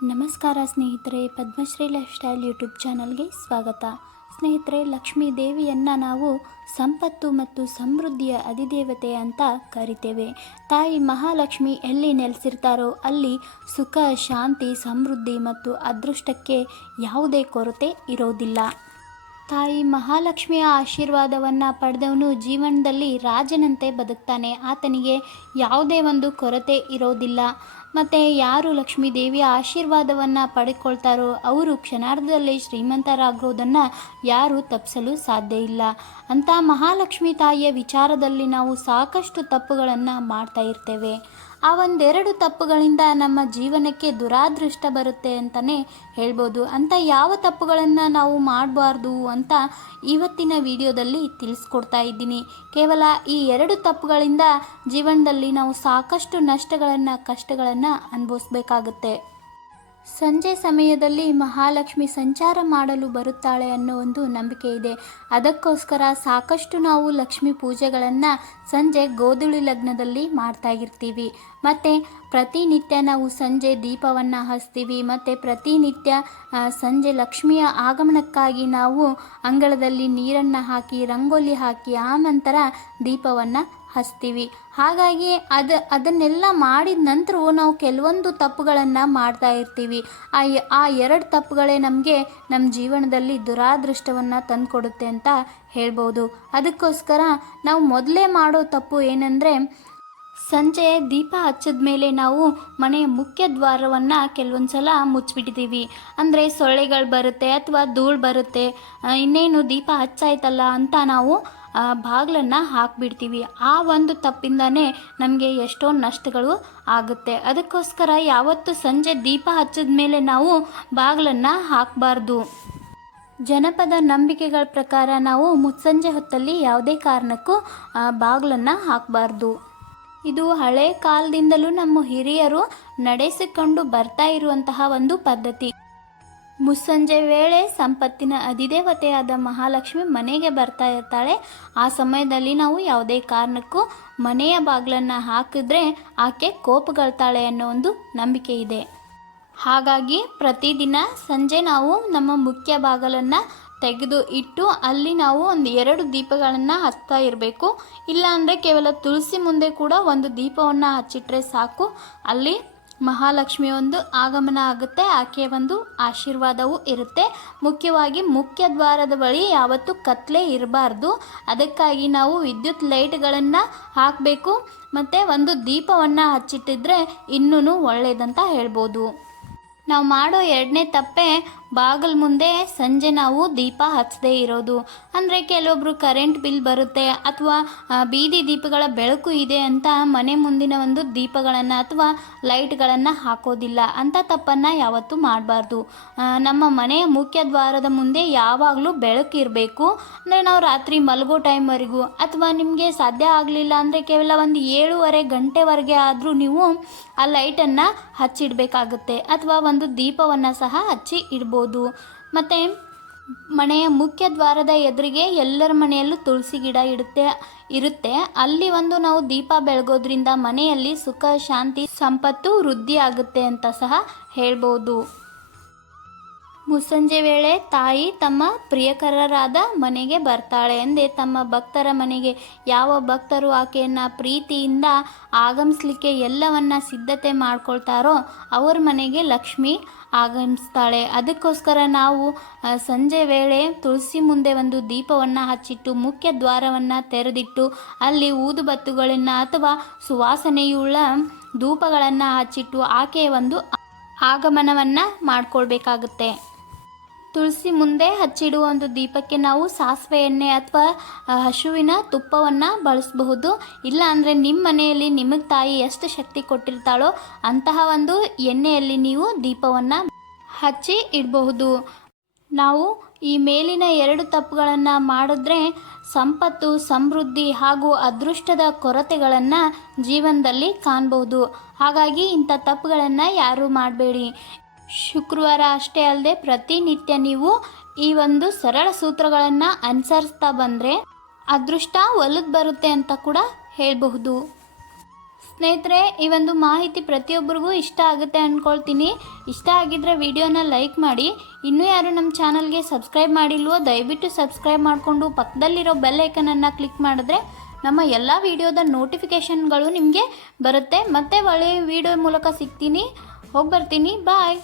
ನಮಸ್ಕಾರ ಸ್ನೇಹಿತರೆ, Padmashri life style YouTube ಚಾನಲ್ಗೆ ಸ್ವಾಗತ. ಸ್ನೇಹಿತರೆ, ಲಕ್ಷ್ಮೀ ದೇವಿಯನ್ನು ನಾವು ಸಂಪತ್ತು ಮತ್ತು ಸಮೃದ್ಧಿಯ ಅಧಿದೇವತೆ ಅಂತ ಕರಿತೇವೆ. ತಾಯಿ ಮಹಾಲಕ್ಷ್ಮಿ ಎಲ್ಲಿ ನೆಲೆಸಿರ್ತಾರೋ ಅಲ್ಲಿ ಸುಖ, ಶಾಂತಿ, ಸಮೃದ್ಧಿ ಮತ್ತು ಅದೃಷ್ಟಕ್ಕೆ ಯಾವುದೇ ಕೊರತೆ ಇರೋದಿಲ್ಲ. ತಾಯಿ ಮಹಾಲಕ್ಷ್ಮಿಯ ಆಶೀರ್ವಾದವನ್ನು ಪಡೆದವನು ಜೀವನದಲ್ಲಿ ರಾಜನಂತೆ ಬದುಕ್ತಾನೆ. ಆತನಿಗೆ ಯಾವುದೇ ಒಂದು ಕೊರತೆ ಇರೋದಿಲ್ಲ. ಮತ್ತು ಯಾರು ಲಕ್ಷ್ಮೀ ದೇವಿಯ ಆಶೀರ್ವಾದವನ್ನು ಪಡೆದುಕೊಳ್ತಾರೋ ಅವರು ಕ್ಷಣಾರ್ಧದಲ್ಲಿ ಶ್ರೀಮಂತರಾಗೋದನ್ನು ಯಾರು ತಪ್ಪಿಸಲು ಸಾಧ್ಯ ಇಲ್ಲ. ಅಂತ ಮಹಾಲಕ್ಷ್ಮಿ ತಾಯಿಯ ವಿಚಾರದಲ್ಲಿ ನಾವು ಸಾಕಷ್ಟು ತಪ್ಪುಗಳನ್ನು ಮಾಡ್ತಾ ಇರ್ತೇವೆ. ಆ ಒಂದೆರಡು ತಪ್ಪುಗಳಿಂದ ನಮ್ಮ ಜೀವನಕ್ಕೆ ದುರಾದೃಷ್ಟ ಬರುತ್ತೆ ಅಂತಲೇ ಹೇಳ್ಬೋದು. ಅಂತ ಯಾವ ತಪ್ಪುಗಳನ್ನು ನಾವು ಮಾಡಬಾರ್ದು ಅಂತ ಇವತ್ತಿನ ವಿಡಿಯೋದಲ್ಲಿ ತಿಳಿಸ್ಕೊಡ್ತಾ ಇದ್ದೀನಿ. ಕೇವಲ ಈ ಎರಡು ತಪ್ಪುಗಳಿಂದ ಜೀವನದಲ್ಲಿ ನಾವು ಸಾಕಷ್ಟು ನಷ್ಟಗಳನ್ನು, ಕಷ್ಟಗಳನ್ನು ಅನುಭವಿಸ್ಬೇಕಾಗುತ್ತೆ. ಸಂಜೆ ಸಮಯದಲ್ಲಿ ಮಹಾಲಕ್ಷ್ಮಿ ಸಂಚಾರ ಮಾಡಲು ಬರುತ್ತಾಳೆ ಅನ್ನೋ ಒಂದು ನಂಬಿಕೆ ಇದೆ. ಅದಕ್ಕೋಸ್ಕರ ಸಾಕಷ್ಟು ನಾವು ಲಕ್ಷ್ಮಿ ಪೂಜೆಗಳನ್ನು ಸಂಜೆ ಗೋಧುಳಿ ಲಗ್ನದಲ್ಲಿ ಮಾಡ್ತಾ ಇರ್ತೀವಿ. ಮತ್ತು ಪ್ರತಿನಿತ್ಯ ನಾವು ಸಂಜೆ ದೀಪವನ್ನು ಹಚ್ತೀವಿ. ಮತ್ತು ಪ್ರತಿನಿತ್ಯ ಸಂಜೆ ಲಕ್ಷ್ಮಿಯ ಆಗಮನಕ್ಕಾಗಿ ನಾವು ಅಂಗಳದಲ್ಲಿ ನೀರನ್ನು ಹಾಕಿ, ರಂಗೋಲಿ ಹಾಕಿ, ಆ ನಂತರ ದೀಪವನ್ನು ಹಚ್ತೀವಿ. ಹಾಗಾಗಿ ಅದು, ಅದನ್ನೆಲ್ಲ ಮಾಡಿದ ನಂತರವೂ ನಾವು ಕೆಲವೊಂದು ತಪ್ಪುಗಳನ್ನು ಮಾಡ್ತಾ ಇರ್ತೀವಿ. ಆ ಆ ಎರಡು ತಪ್ಪುಗಳೇ ನಮಗೆ ನಮ್ಮ ಜೀವನದಲ್ಲಿ ದುರಾದೃಷ್ಟವನ್ನು ತಂದುಕೊಡುತ್ತೆ ಅಂತ ಹೇಳ್ಬೋದು. ಅದಕ್ಕೋಸ್ಕರ ನಾವು ಮೊದಲೇ ಮಾಡೋ ತಪ್ಪು ಏನಂದರೆ, ಸಂಜೆ ದೀಪ ಹಚ್ಚಿದ ಮೇಲೆ ನಾವು ಮನೆಯ ಮುಖ್ಯ ದ್ವಾರವನ್ನು ಕೆಲವೊಂದು ಸಲ ಮುಚ್ಚಿಬಿಟ್ಟಿದ್ದೀವಿ ಅಂದರೆ ಸೊಳ್ಳೆಗಳು ಬರುತ್ತೆ ಅಥವಾ ಧೂಳು ಬರುತ್ತೆ ಇನ್ನೇನು ದೀಪ ಹಚ್ಚಾಯ್ತಲ್ಲ ಅಂತ ನಾವು ಬಾಗಿಲನ್ನು ಹಾಕಿಬಿಡ್ತೀವಿ. ಆ ಒಂದು ತಪ್ಪಿಂದನೇ ನಮಗೆ ಎಷ್ಟೋ ನಷ್ಟಗಳು ಆಗುತ್ತೆ. ಅದಕ್ಕೋಸ್ಕರ ಯಾವತ್ತು ಸಂಜೆ ದೀಪ ಹಚ್ಚಿದ ಮೇಲೆ ನಾವು ಬಾಗಿಲನ್ನು ಹಾಕಬಾರ್ದು. ಜನಪದ ನಂಬಿಕೆಗಳ ಪ್ರಕಾರ ನಾವು ಮುಸ್ಸಂಜೆ ಹೊತ್ತಲ್ಲಿ ಯಾವುದೇ ಕಾರಣಕ್ಕೂ ಬಾಗಿಲನ್ನು ಹಾಕಬಾರ್ದು. ಇದು ಹಳೆ ಕಾಲದಿಂದಲೂ ನಮ್ಮ ಹಿರಿಯರು ನಡೆಸಿಕೊಂಡು ಬರ್ತಾ ಇರುವಂತಹ ಒಂದು ಪದ್ಧತಿ. ಮುಸ್ಸಂಜೆ ವೇಳೆ ಸಂಪತ್ತಿನ ಅಧಿದೇವತೆಯಾದ ಮಹಾಲಕ್ಷ್ಮಿ ಮನೆಗೆ ಬರ್ತಾ ಇರ್ತಾಳೆ. ಆ ಸಮಯದಲ್ಲಿ ನಾವು ಯಾವುದೇ ಕಾರಣಕ್ಕೂ ಮನೆಯ ಬಾಗಿಲನ್ನು ಹಾಕಿದ್ರೆ ಆಕೆ ಕೋಪಗಳ್ತಾಳೆ ಅನ್ನೋ ಒಂದು ನಂಬಿಕೆ ಇದೆ. ಹಾಗಾಗಿ ಪ್ರತಿದಿನ ಸಂಜೆ ನಾವು ನಮ್ಮ ಮುಖ್ಯ ಬಾಗಲನ್ನು ತೆಗೆದು ಇಟ್ಟು ಅಲ್ಲಿ ನಾವು ಒಂದು ಎರಡು ದೀಪಗಳನ್ನು ಹಚ್ತಾ ಇರಬೇಕು. ಇಲ್ಲ ಅಂದರೆ ಕೇವಲ ತುಳಸಿ ಮುಂದೆ ಕೂಡ ಒಂದು ದೀಪವನ್ನು ಹಚ್ಚಿಟ್ರೆ ಸಾಕು. ಅಲ್ಲಿ ಮಹಾಲಕ್ಷ್ಮಿ ಒಂದು ಆಗಮನ ಆಗುತ್ತೆ. ಆಕೆಯ ಒಂದು ಆಶೀರ್ವಾದವೂ ಇರುತ್ತೆ. ಮುಖ್ಯವಾಗಿ ಮುಖ್ಯ ದ್ವಾರದ ಬಳಿ ಯಾವತ್ತೂ ಕತ್ಲೆ ಇರಬಾರ್ದು. ಅದಕ್ಕಾಗಿ ನಾವು ವಿದ್ಯುತ್ ಲೈಟ್ಗಳನ್ನು ಹಾಕಬೇಕು. ಮತ್ತು ಒಂದು ದೀಪವನ್ನು ಹಚ್ಚಿಟ್ಟಿದ್ರೆ ಇನ್ನೂ ಒಳ್ಳೆಯದಂತ ಹೇಳ್ಬೋದು. ನಾವು ಮಾಡೋ ಎರಡನೇ ತಪ್ಪೆ ಬಾಗಿಲ ಮುಂದೆ ಸಂಜೆ ನಾವು ದೀಪ ಹಚ್ಚದೇ ಇರೋದು. ಅಂದರೆ ಕೆಲವೊಬ್ರು ಕರೆಂಟ್ ಬಿಲ್ ಬರುತ್ತೆ ಅಥವಾ ಬೀದಿ ದೀಪಗಳ ಬೆಳಕು ಇದೆ ಅಂತ ಮನೆ ಮುಂದಿನ ಒಂದು ದೀಪಗಳನ್ನು ಅಥವಾ ಲೈಟ್ಗಳನ್ನು ಹಾಕೋದಿಲ್ಲ. ಅಂತ ತಪ್ಪನ್ನು ಯಾವತ್ತೂ ಮಾಡಬಾರ್ದು. ನಮ್ಮ ಮನೆಯ ಮುಖ್ಯ ದ್ವಾರದ ಮುಂದೆ ಯಾವಾಗಲೂ ಬೆಳಕು ಇರಬೇಕು. ಅಂದರೆ ನಾವು ರಾತ್ರಿ ಮಲಗೋ ಟೈಮ್ವರೆಗೂ ಅಥವಾ ನಿಮಗೆ ಸಾಧ್ಯ ಆಗಲಿಲ್ಲ ಅಂದರೆ ಕೇವಲ ಒಂದು ಏಳುವರೆ ಗಂಟೆವರೆಗೆ ಆದರೂ ನೀವು ಆ ಲೈಟನ್ನು ಹಚ್ಚಿಡಬೇಕಾಗುತ್ತೆ. ಅಥವಾ ಒಂದು ದೀಪವನ್ನು ಸಹ ಹಚ್ಚಿ ಇಡ್ಬೋದು. ಮತ್ತು ಮನೆಯ ಮುಖ್ಯ ದ್ವಾರದ ಎದುರಿಗೆ ಎಲ್ಲರ ಮನೆಯಲ್ಲೂ ತುಳಸಿ ಗಿಡ ಇಡುತ್ತೆ, ಇರುತ್ತೆ. ಅಲ್ಲಿ ಒಂದು ನಾವು ದೀಪ ಬೆಳಗೋದ್ರಿಂದ ಮನೆಯಲ್ಲಿ ಸುಖ, ಶಾಂತಿ, ಸಂಪತ್ತು ವೃದ್ಧಿ ಆಗುತ್ತೆ ಅಂತ ಸಹ ಹೇಳ್ಬೋದು. ಮುಸ್ಸಂಜೆ ವೇಳೆ ತಾಯಿ ತಮ್ಮ ಪ್ರಿಯಕರರಾದ ಮನೆಗೆ ಬರ್ತಾಳೆ ಎಂದೇ ತಮ್ಮ ಭಕ್ತರ ಮನೆಗೆ ಯಾವ ಭಕ್ತರು ಆಕೆಯನ್ನು ಪ್ರೀತಿಯಿಂದ ಆಗಮಿಸ್ಲಿಕ್ಕೆ ಎಲ್ಲವನ್ನ ಸಿದ್ಧತೆ ಮಾಡ್ಕೊಳ್ತಾರೋ ಅವ್ರ ಮನೆಗೆ ಲಕ್ಷ್ಮಿ ಆಗಮಿಸ್ತಾಳೆ. ಅದಕ್ಕೋಸ್ಕರ ನಾವು ಸಂಜೆ ವೇಳೆ ತುಳಸಿ ಮುಂದೆ ಒಂದು ದೀಪವನ್ನು ಹಚ್ಚಿಟ್ಟು ಮುಖ್ಯ ದ್ವಾರವನ್ನು ತೆರೆದಿಟ್ಟು ಅಲ್ಲಿ ಊದುಬತ್ತುಗಳನ್ನು ಅಥವಾ ಸುವಾಸನೆಯುಳ್ಳ ಧೂಪಗಳನ್ನು ಹಚ್ಚಿಟ್ಟು ಆಕೆಯ ಒಂದು ಆಗಮನವನ್ನು ಮಾಡ್ಕೊಳ್ಬೇಕಾಗುತ್ತೆ. ತುಳಸಿ ಮುಂದೆ ಹಚ್ಚಿಡುವ ಒಂದು ದೀಪಕ್ಕೆ ನಾವು ಸಾಸಿವೆ ಎಣ್ಣೆ ಅಥವಾ ಹಸುವಿನ ತುಪ್ಪವನ್ನು ಬಳಸಬಹುದು. ಇಲ್ಲ ಅಂದರೆ ನಿಮ್ಮ ಮನೆಯಲ್ಲಿ ನಿಮಗೆ ತಾಯಿ ಎಷ್ಟು ಶಕ್ತಿ ಕೊಟ್ಟಿರ್ತಾಳೋ ಅಂತಹ ಒಂದು ಎಣ್ಣೆಯಲ್ಲಿ ನೀವು ದೀಪವನ್ನು ಹಚ್ಚಿ ಇಡಬಹುದು. ನಾವು ಈ ಮೇಲಿನ ಎರಡು ತಪ್ಪುಗಳನ್ನು ಮಾಡಿದ್ರೆ ಸಂಪತ್ತು, ಸಮೃದ್ಧಿ ಹಾಗೂ ಅದೃಷ್ಟದ ಕೊರತೆಗಳನ್ನು ಜೀವನದಲ್ಲಿ ಕಾಣಬಹುದು. ಹಾಗಾಗಿ ಇಂಥ ತಪ್ಪುಗಳನ್ನು ಯಾರೂ ಮಾಡಬೇಡಿ. ಶುಕ್ರವಾರ ಅಷ್ಟೇ ಅಲ್ಲದೆ ಪ್ರತಿನಿತ್ಯ ನೀವು ಈ ಒಂದು ಸರಳ ಸೂತ್ರಗಳನ್ನು ಅನುಸರಿಸ್ತಾ ಬಂದರೆ ಅದೃಷ್ಟ ಒಲಿದು ಬರುತ್ತೆ ಅಂತ ಕೂಡ ಹೇಳಬಹುದು. ಸ್ನೇಹಿತರೆ, ಈ ಒಂದು ಮಾಹಿತಿ ಪ್ರತಿಯೊಬ್ಬರಿಗೂ ಇಷ್ಟ ಆಗುತ್ತೆ ಅಂದ್ಕೊಳ್ತೀನಿ ಇಷ್ಟ ಆಗಿದ್ರೆ ವಿಡಿಯೋನ ಲೈಕ್ ಮಾಡಿ. ಇನ್ನೂ ಯಾರು ನಮ್ಮ ಚಾನಲ್ಗೆ ಸಬ್ಸ್ಕ್ರೈಬ್ ಮಾಡಿಲ್ವೋ, ದಯವಿಟ್ಟು ಸಬ್ಸ್ಕ್ರೈಬ್ ಮಾಡಿಕೊಂಡು ಪಕ್ಕದಲ್ಲಿರೋ ಬೆಲ್ ಐಕನನ್ನು ಕ್ಲಿಕ್ ಮಾಡಿದ್ರೆ ನಮ್ಮ ಎಲ್ಲ ವಿಡಿಯೋದ ನೋಟಿಫಿಕೇಷನ್ಗಳು ನಿಮಗೆ ಬರುತ್ತೆ. ಮತ್ತೆ ಒಳ್ಳೆಯ ವಿಡಿಯೋ ಮೂಲಕ ಸಿಗ್ತೀನಿ. ಹೋಗಿ ಬರ್ತೀನಿ ಬಾಯ್.